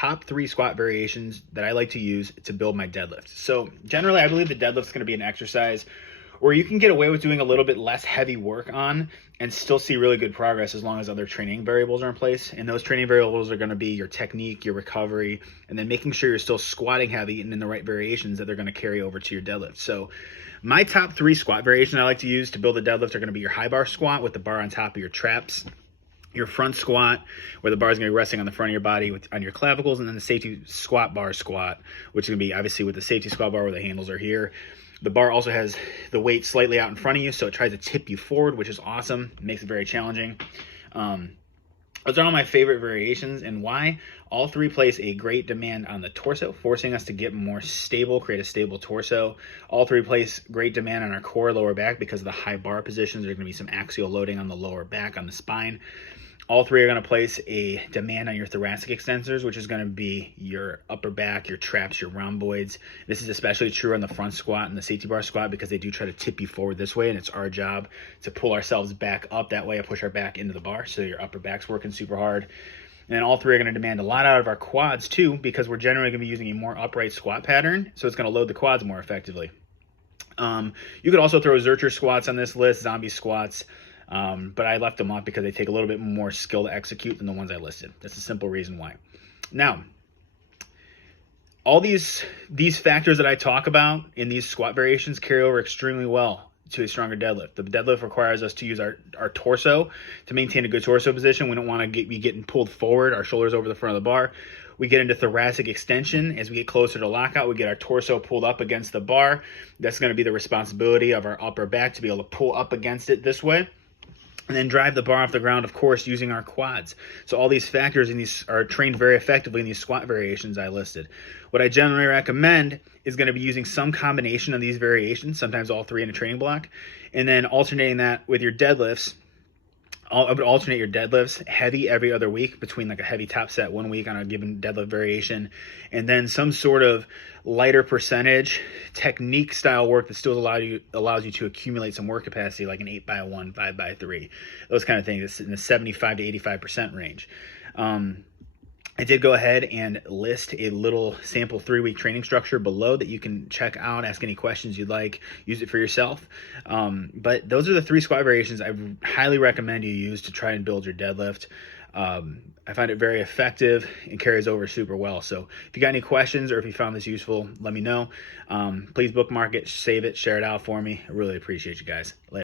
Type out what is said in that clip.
top 3 squat variations that I like to use to build my deadlift. So generally, I believe the deadlift is going to be an exercise where you can get away with doing a little bit less heavy work on and still see really good progress as long as other training variables are in place. And those training variables are going to be your technique, your recovery, and then making sure you're still squatting heavy and in the right variations that they're going to carry over to your deadlift. So my top 3 squat variations I like to use to build a deadlift are going to be your high bar squat with the bar on top of your traps, your front squat, where the bar is going to be resting on the front of your body on your clavicles, and then the safety squat bar squat, which is going to be obviously with the safety squat bar where the handles are here. The bar also has the weight slightly out in front of you, so it tries to tip you forward, which is awesome. It makes it very challenging. Those are all my favorite variations, and why? All 3 place a great demand on the torso, forcing us to get more stable, create a stable torso. All 3 place great demand on our core, lower back, because of the high bar positions. There's going to be some axial loading on the lower back, on the spine. All 3 are going to place a demand on your thoracic extensors, which is going to be your upper back, your traps, your rhomboids. This is especially true on the front squat and the safety bar squat because they do try to tip you forward this way, and it's our job to pull ourselves back up that way and push our back into the bar, so your upper back's working super hard. And then all 3 are going to demand a lot out of our quads too, because we're generally going to be using a more upright squat pattern, so it's going to load the quads more effectively. You could also throw Zercher squats on this list, zombie squats. But I left them off because they take a little bit more skill to execute than the ones I listed. That's a simple reason why. Now, all these factors that I talk about in these squat variations carry over extremely well to a stronger deadlift. The deadlift requires us to use our torso to maintain a good torso position. We don't want to be getting pulled forward, our shoulders over the front of the bar. We get into thoracic extension. As we get closer to lockout, we get our torso pulled up against the bar. That's going to be the responsibility of our upper back to be able to pull up against it this way, and then drive the bar off the ground, of course, using our quads. So all these factors in these are trained very effectively in these squat variations I listed. What I generally recommend is going to be using some combination of these variations, sometimes all 3 in a training block, and then alternating that with your deadlifts. I would alternate your deadlifts heavy every other week, between like a heavy top set 1 week on a given deadlift variation, and then some sort of lighter percentage technique style work that still allows you to accumulate some work capacity, like an 8x1, 5x3, those kind of things. It's in the 75 to 85% range. I did go ahead and list a little sample 3-week training structure below that you can check out, ask any questions you'd like, use it for yourself. But those are the 3 squat variations I highly recommend you use to try and build your deadlift. I find it very effective and carries over super well. So if you got any questions or if you found this useful, let me know. Please bookmark it, save it, share it out for me. I really appreciate you guys. Later.